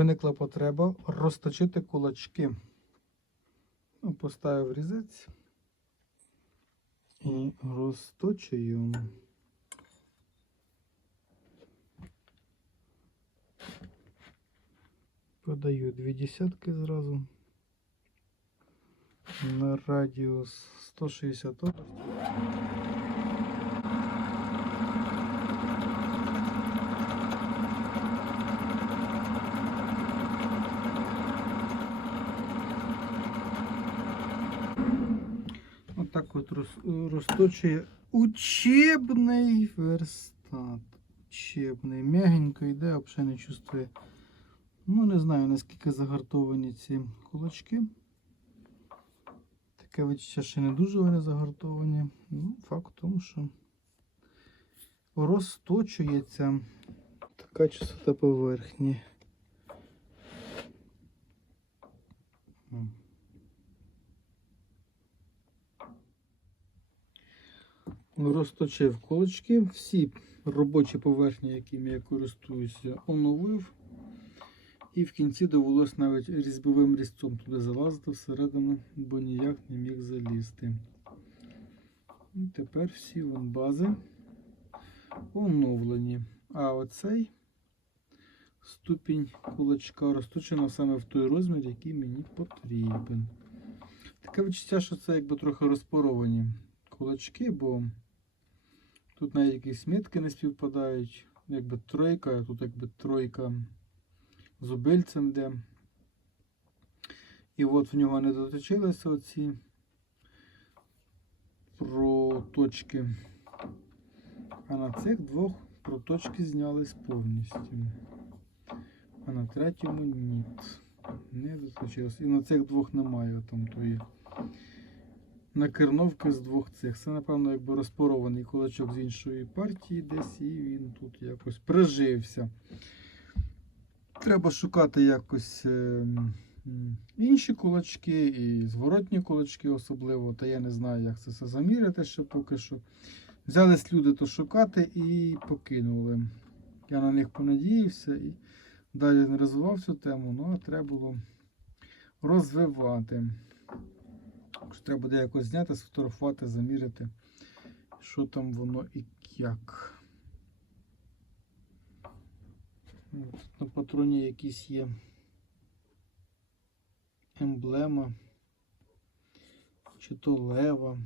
виникла потреба розточити кулачки. Ну, Поставив різець і розточую. Подаю дві десятки зразу. На радіус 160 обертів. Отак от роз- розточує учебний верстат. Учебний. М'ягенько йде, взагалі не чувствує. Ну, не знаю, наскільки загартовані ці кулачки. Таке відчуття, що не дуже вони загартовані. Ну, факт в тому, що розточується така частота поверхні. М. Розточив кулачки. Всі робочі поверхні, якими я користуюся, оновив. І в кінці довелось навіть різьбовим різцом туди залазити всередину, бо ніяк не міг залізти. І тепер всі вон бази оновлені. А оцей ступінь кулачка розточено саме в той розмір, який мені потрібен. Таке відчуття, що це якби трохи розпоровані кулачки, бо тут навіть якісь мітки не співпадають. Якби тройка, тут якби тройка зубильцем йде. І от в нього не доточилися оці проточки. А на цих двох проточки знялись повністю. А на третьому ні. Не доточилось. І на цих двох немає там тої накерновки з двох цих. Це, напевно, якби розпорований кулачок з іншої партії десь, і він тут якось прижився. Треба шукати якось е, інші кулачки і зворотні кулачки особливо. Та я не знаю, як це все заміряти ще поки що. Взялись люди то шукати і покинули. Я на них понадіявся і далі не розвивав цю тему, ну а треба було розвивати. Що Треба буде якось зняти, сфотографувати, заміряти, що там воно і як. От, На патроні якісь є емблема, чи то лева,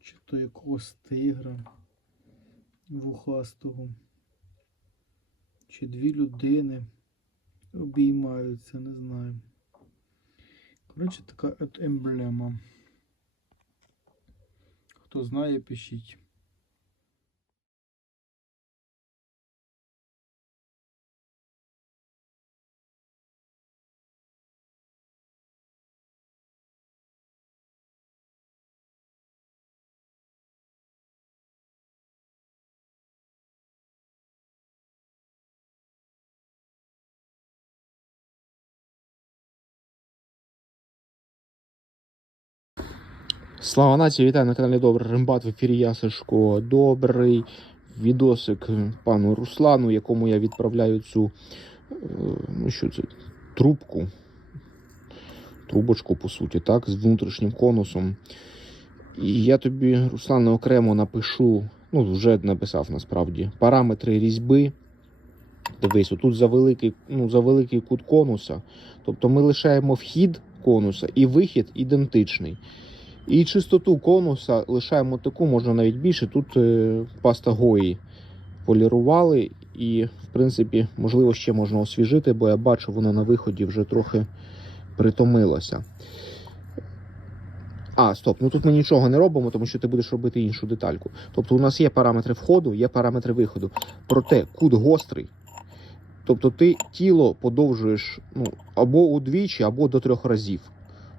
чи то якогось тигра вухастого, чи дві людини обіймаються, не знаю. Коротше, така от емблема. Хто знає, пишіть. Слава нації, вітаю на каналі Добрий Рембат. В ефірі я. Добрий відосик пану Руслану, якому я відправляю цю е, ну що це, трубку. Трубочку, по суті, так, з внутрішнім конусом. І я тобі, Руслане, окремо напишу, ну, вже написав насправді, параметри різьби. Дивись, отут за великий, ну, за великий кут конуса. Тобто ми лишаємо вхід конуса і вихід ідентичний. І чистоту конуса лишаємо таку, можна навіть більше. Тут е, паста Гої полірували, і, в принципі, можливо, ще можна освіжити, бо я бачу, воно на виході вже трохи притомилося. А, стоп, ну тут ми нічого не робимо, тому що ти будеш робити іншу детальку. Тобто у нас є параметри входу, є параметри виходу. Проте кут гострий. Тобто ти тіло подовжуєш ну, або удвічі, або до трьох разів.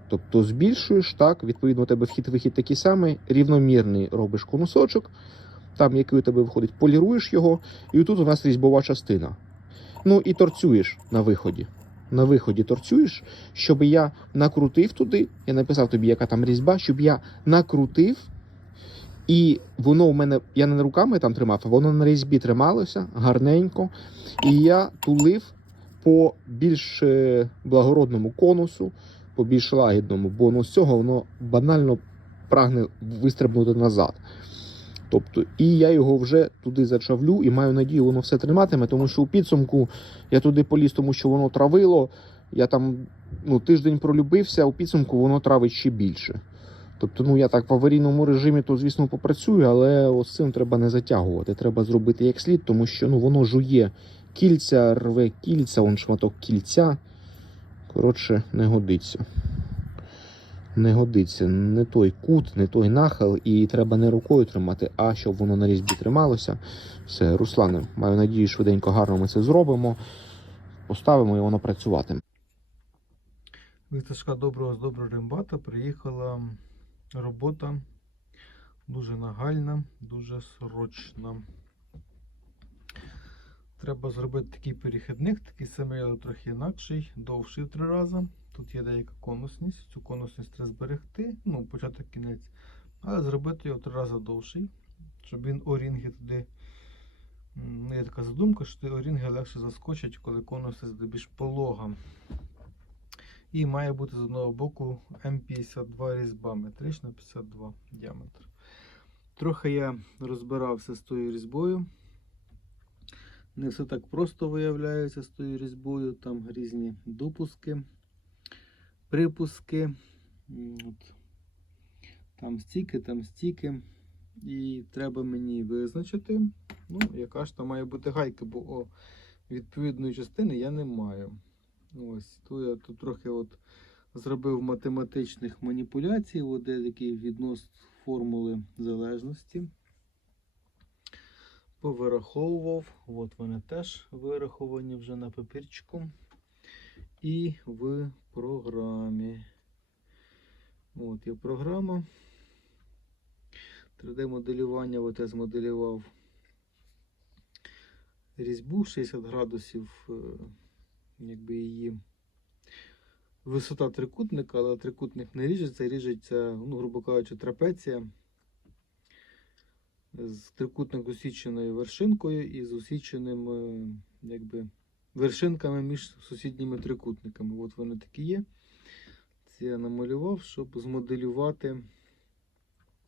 Тобто збільшуєш, так, відповідно, у тебе вхід-вихід такий самий, рівномірний робиш конусочок, там, який у тебе виходить, поліруєш його, і тут у нас різьбова частина. Ну і торцюєш на виході. На виході торцюєш, щоб я накрутив туди, я написав тобі, яка там різьба, щоб я накрутив, і воно у мене, я не руками там тримав, а воно на різьбі трималося гарненько. І я тулив по більш е, благородному конусу, по більш лагідному, бо ну, з цього воно банально прагне вистрибнути назад. Тобто, і я його вже туди зачавлю і маю надію, воно все триматиме, тому що у підсумку я туди поліз, тому що воно травило. Я там ну, тиждень пролюбився, а у підсумку воно травить ще більше. Тобто, ну я так в аварійному режимі, то звісно попрацюю, але ось цим треба не затягувати. Треба зробити як слід, тому що ну воно жує кільця, рве кільця, он шматок кільця. Коротше, не годиться. Не годиться. Не той кут, не той нахил, і треба не рукою тримати, а щоб воно на різьбі трималося. Все, Руслане, маю надію, швиденько гарно ми це зробимо. Поставимо і воно працюватиме. Витяжка доброго з доброго рембата приїхала робота дуже нагальна, дуже срочна. Треба зробити такий перехідник, такий самий, але трохи інакший, довший в три рази. Тут є деяка конусність, цю конусність треба зберегти, ну, початок кінець, але зробити його три рази довший, щоб він орінги туди. Є така задумка, що орінги легше заскочать, коли буде більш полога. І має бути з одного боку М52 різьба метрична 52 діаметр. Трохи я розбирався з тою різьбою. Не все так просто виявляється з тою різьбою. Там різні допуски, припуски. От. Там стільки, там стільки. І треба мені визначити, ну, яка ж там має бути гайка, бо о, відповідної частини я не маю. Ось, то я тут трохи от зробив математичних маніпуляцій, от деякий віднос формули залежності. Повираховував. От вони теж вираховані вже на папірчику. І в програмі. От є програма. 3D-моделювання. От я змоделював різьбу 60 градусів. е, якби її висота трикутника, але трикутник не ріжеться, ріжеться, ну, грубо кажучи, трапеція з трикутник усіченою вершинкою і з усіченим е, якби, вершинками між сусідніми трикутниками. От вони такі є. Це я намалював, щоб змоделювати,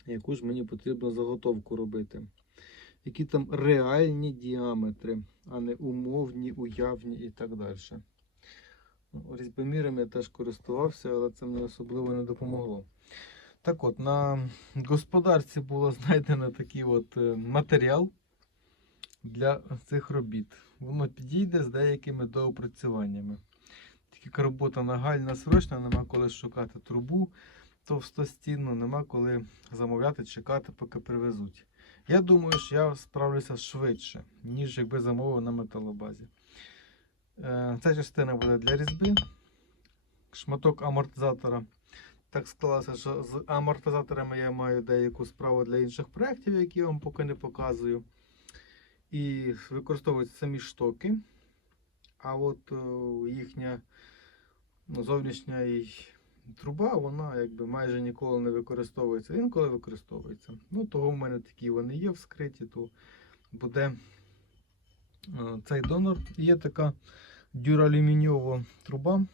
яку ж мені потрібно заготовку робити. Які там реальні діаметри, а не умовні, уявні і так далі. Ну, Різьбоміром я теж користувався, але це мені особливо не допомогло. Так от, на господарці було знайдено такий от е, матеріал для цих робіт. Воно підійде з деякими доопрацюваннями. Тільки робота нагальна, срочна, нема коли шукати трубу товстостінну, нема коли замовляти, чекати, поки привезуть. Я думаю, що я справлюся швидше, ніж якби замовив на металобазі. Е, Ця частина буде для різьби. Шматок амортизатора. Так склалося, що з амортизаторами я маю деяку справу для інших проєктів, які я вам поки не показую. І використовуються самі штоки. А от їхня ну, зовнішня труба, вона якби майже ніколи не використовується. Інколи використовується. Ну, того в мене такі вони є вскриті, то буде е, цей донор. Є така дюралюмініова труба, е,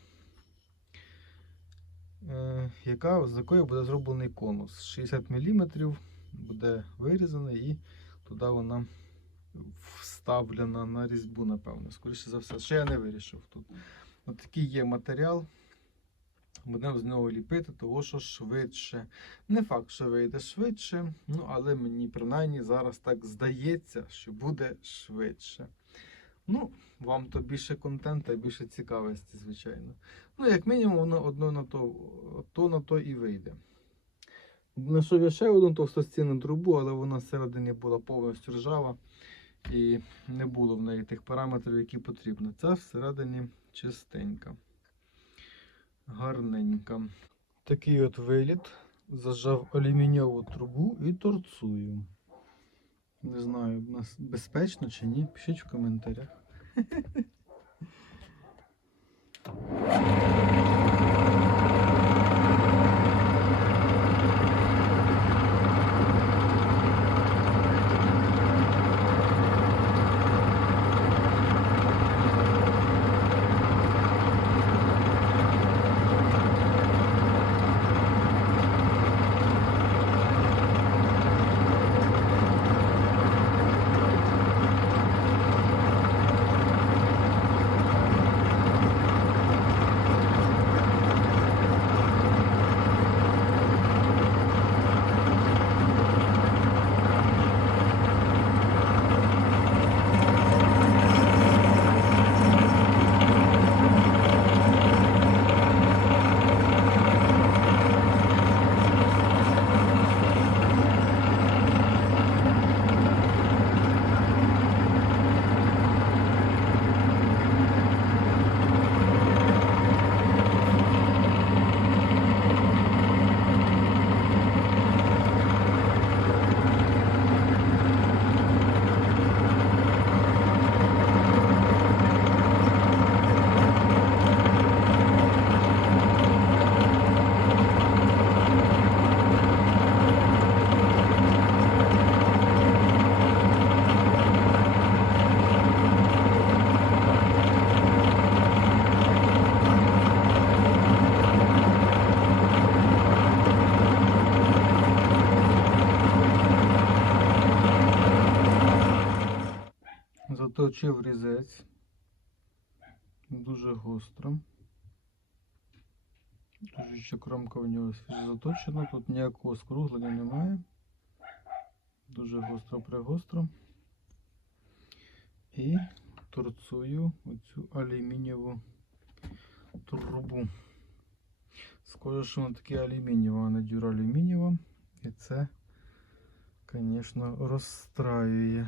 яка, з якої буде зроблений конус. 60 мм буде вирізаний і туди вона вставлена на різьбу, напевно. Скоріше за все, ще я не вирішив тут. От такий є матеріал. Будемо з нього ліпити, того що швидше. Не факт, що вийде швидше, ну але мені принаймні зараз так здається, що буде швидше. Ну, вам то більше контенту, більше цікавості, звичайно. Ну, як мінімум, воно одно на то, то на то і вийде. Знайшов я ще одну товстостінну трубу, але вона всередині була повністю ржава і не було в неї тих параметрів, які потрібно. Ця всередині чистенька. Гарненька. Такий от виліт. Зажав алюмінієву трубу і торцую. Не знаю, у нас безпечно чи ні. Пишіть в коментарях. Заточив різець. Дуже гостро. Дуже ще кромка в нього заточена, тут ніякого скруглення немає. Дуже гостро пригостро. І торцую оцю алюмінієву трубу. Схоже, що вона таки алюмінієва, а не дюралюмінієва. І це, звісно, розстраює.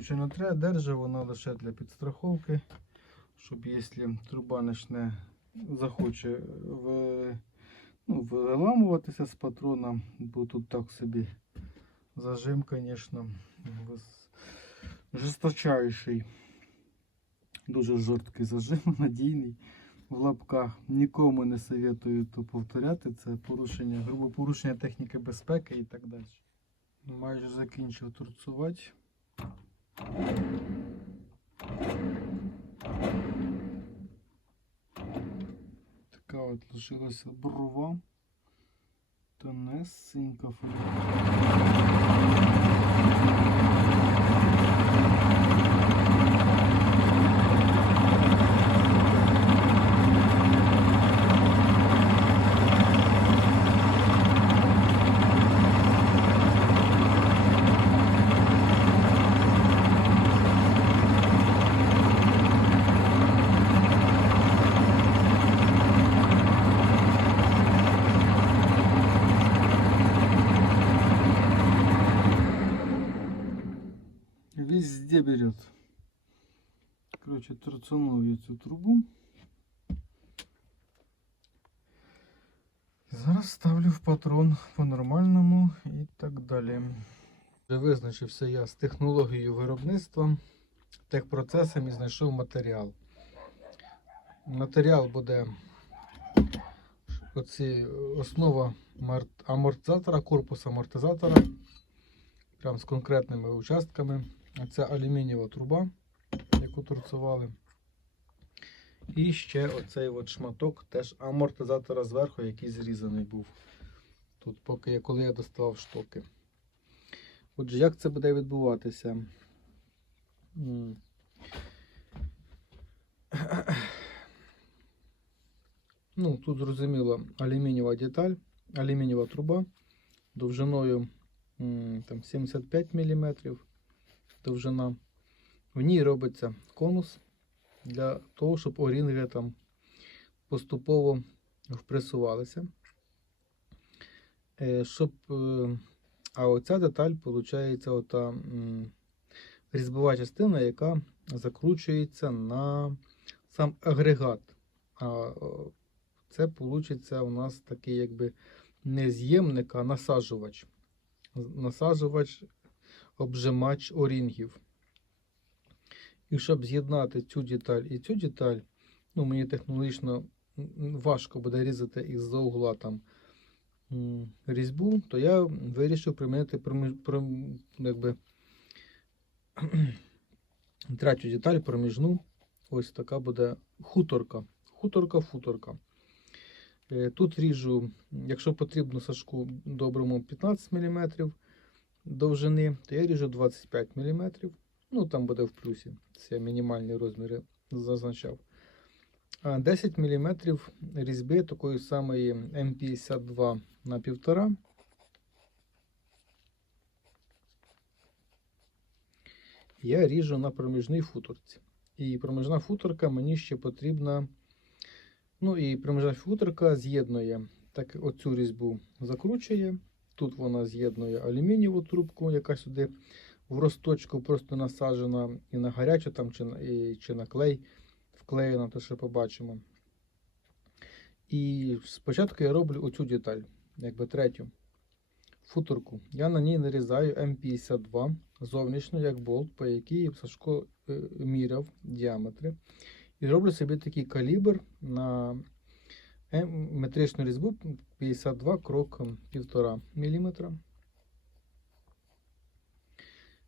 нічого не треба, держи, вона лише для підстраховки, щоб якщо труба почне захоче в, ну, виламуватися з патрона, бо тут так собі зажим, звісно, жорсточайший. Дуже жорсткий зажим, надійний. В лапках нікому не советую то повторяти. Це порушення, грубо порушення техніки безпеки і так далі. Майже закінчив торцувати. Така от лишилася брова. Тонесенька фольга. Везде берет. Короче, торцанул я цю трубу. Зараз ставлю в патрон по-нормальному і так далі. Вже визначився я з технологією виробництва, техпроцесом і знайшов матеріал. Матеріал буде оці, основа амортизатора, корпус амортизатора, прям з конкретними участками. Це алюмінієва труба, яку торцували. І ще оцей от шматок теж амортизатора зверху, який зрізаний був. Тут, поки я, коли я доставав штоки. Отже, як це буде відбуватися? Ну, тут зрозуміло алюмінієва деталь, алюмінієва труба довжиною там, 75 мм довжина. В ній робиться конус для того, щоб орінги там поступово впресувалися. Е, Щоб, е, а оця деталь, виходить, ота різьбова частина, яка закручується на сам агрегат. А це виходить у нас такий якби не з'ємник, а насаджувач. Насаджувач, обжимач орінгів. І щоб з'єднати цю деталь і цю деталь, ну, мені технологічно важко буде різати із-за угла там різьбу, то я вирішив примінити якби, третю деталь проміжну. Ось така буде хуторка. Хуторка-футорка. Е, Тут ріжу, якщо потрібно сашку доброму 15 мм довжини, то я ріжу 25 мм. Ну, там буде в плюсі. Це я мінімальні розміри зазначав. 10 мм різьби такої самої М52 на 1,5. Я ріжу на проміжній футорці. І проміжна футорка мені ще потрібна. Ну і проміжна футорка з'єднує так оцю різьбу закручує. Тут вона з'єднує алюмінієву трубку, яка сюди в росточку просто насаджена і на гарячу там, чи, і, чи на клей вклеєна, то ще побачимо. І спочатку я роблю оцю деталь, якби третю футорку. Я на ній нарізаю М52 зовнішньо, як болт, по якій Сашко е, міряв діаметри. І роблю собі такий калібр на метричну різьбу 52 крок 1,5 мм.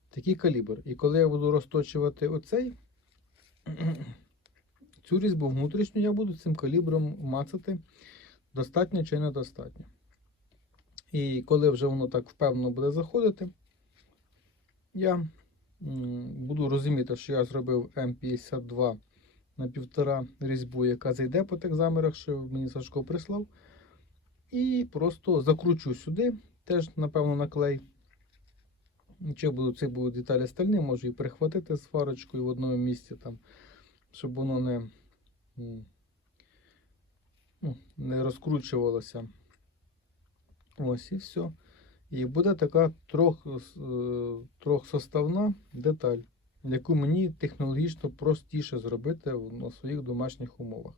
Такий калібр. І коли я буду розточувати оцей, цю різьбу внутрішню я буду цим калібром мацати, достатньо чи недостатньо. І коли вже воно так впевнено буде заходити, я буду розуміти, що я зробив М52 на півтора різьбу, яка зайде по тих замірах, що мені Сашко прислав. І просто закручу сюди, теж, напевно, на клей. Чи буду, це будуть деталі стальні, можу і перехватити з фарочкою в одному місці, там, щоб воно не, ну, не розкручувалося. Ось і все. І буде така трьох, е, трьохсоставна деталь, яку мені технологічно простіше зробити на своїх домашніх умовах.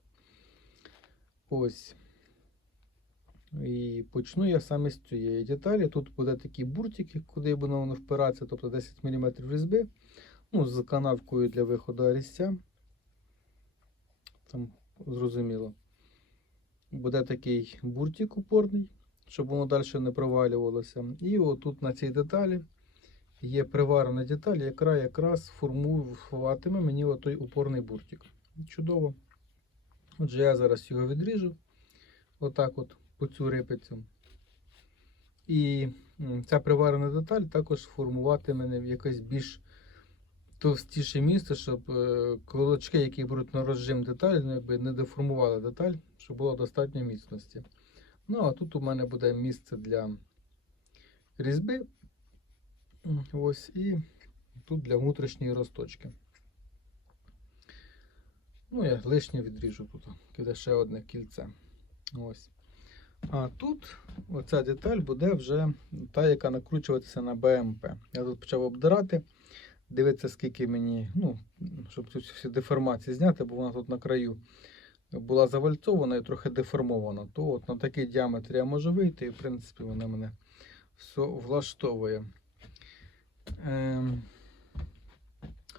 Ось. І почну я саме з цієї деталі. Тут буде такі буртики, куди буде воно впиратися, тобто 10 мм різьби. Ну, з канавкою для виходу різця. Там зрозуміло. Буде такий буртик упорний, щоб воно далі не провалювалося. І отут на цій деталі є приварена деталь, яка якраз формуватиме мені отой упорний буртик. Чудово. Отже, я зараз його відріжу. Отак от по цю рипицю. І ця приварена деталь також формуватиме мене в якесь більш товстіше місце, щоб е, колочки, які беруть на розжим деталь, ну, не деформували деталь, щоб було достатньо міцності. Ну, а тут у мене буде місце для різьби. Ось, і тут для внутрішньої розточки. Ну, я лишнє відріжу тут. Киде ще одне кільце. Ось. А тут оця деталь буде вже та, яка накручуватися на БМП. Я тут почав обдирати, дивитися, скільки мені, ну, щоб цю всі деформації зняти, бо вона тут на краю була завальцована і трохи деформована. То от на такий діаметр я можу вийти, і в принципі вона мене все влаштовує. Ем,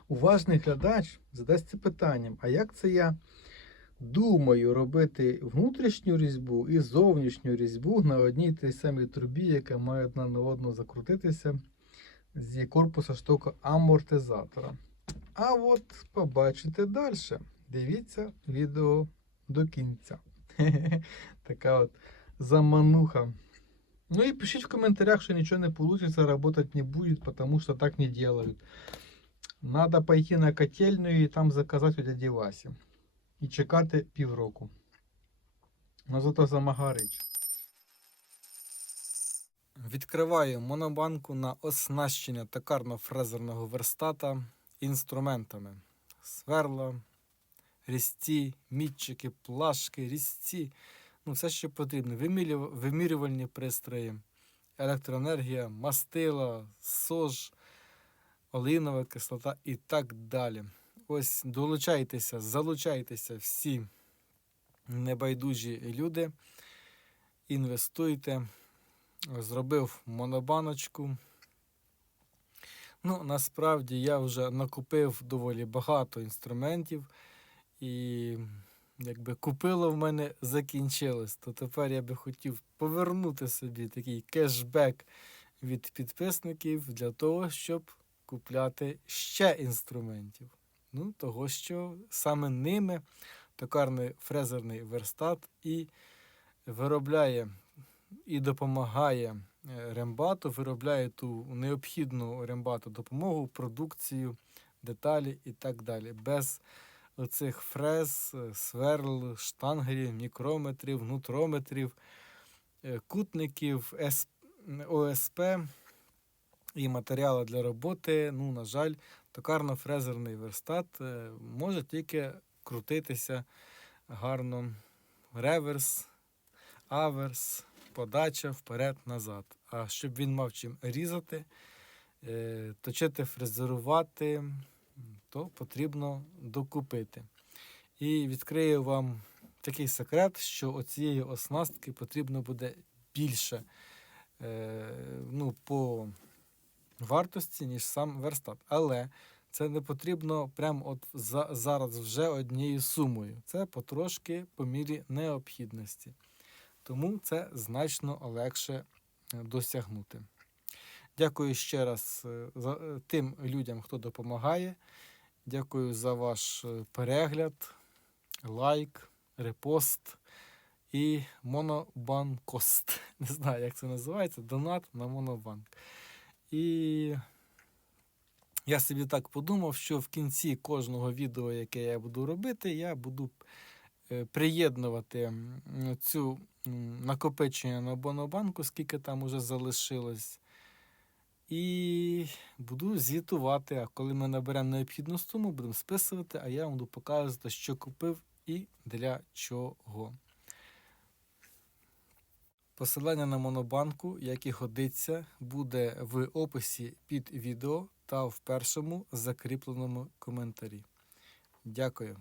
уважний глядач задасться питанням: а як це я думаю робити внутрішню різьбу і зовнішню різьбу на одній тій самій трубі, яка має одна на одну закрутитися з корпуса штока амортизатора. А от побачите далі. Дивіться відео до кінця. Така от замануха. Ну и пишите в комментариях, что ничего не получится, работать не будет, потому что так не делают. Надо пойти на котельную и там заказать у дяді Васі. І чекати півроку. Ну зато замагарич. Відкриваю монобанку на оснащення токарно-фрезерного верстата інструментами. Сверла, різці, мітчики, плашки, різці, ну, все, що потрібно. Вимірювальні пристрої, електроенергія, мастила, сож, олеїнова кислота і так далі. Ось долучайтеся, залучайтеся всі небайдужі люди, інвестуйте. Зробив монобаночку. Ну, насправді я вже накупив доволі багато інструментів, і якби купило в мене закінчилось, то тепер я би хотів повернути собі такий кешбек від підписників для того, щоб купляти ще інструментів. Ну, того, що саме ними токарний фрезерний верстат і виробляє і допомагає рембату, виробляє ту необхідну рембату допомогу, продукцію, деталі і так далі. Без оцих фрез, е, сверл, штангерів, мікрометрів, нутрометрів, е, кутників, ОСП і матеріали для роботи. Ну, на жаль, токарно-фрезерний верстат е, може тільки крутитися гарно. Реверс, аверс, подача вперед-назад. А щоб він мав чим різати, точити, фрезерувати, то потрібно докупити. І відкрию вам такий секрет, що оцієї оснастки потрібно буде більше е, ну, по вартості, ніж сам верстат. Але це не потрібно прямо от за, зараз вже однією сумою. Це потрошки по мірі необхідності. Тому це значно легше е, досягнути. Дякую ще раз е, за е, тим людям, хто допомагає. Дякую за ваш е, перегляд, лайк, репост і монобанкост. Не знаю, як це називається. Донат на монобанк. І я собі так подумав, що в кінці кожного відео, яке я буду робити, я буду приєднувати цю накопичення на Бонобанку, скільки там уже залишилось. І буду звітувати. А коли ми наберемо необхідну суму, будемо списувати, а я вам буду показувати, що купив і для чого. Посилання на монобанку, як і годиться, буде в описі під відео та в першому закріпленому коментарі. Дякую.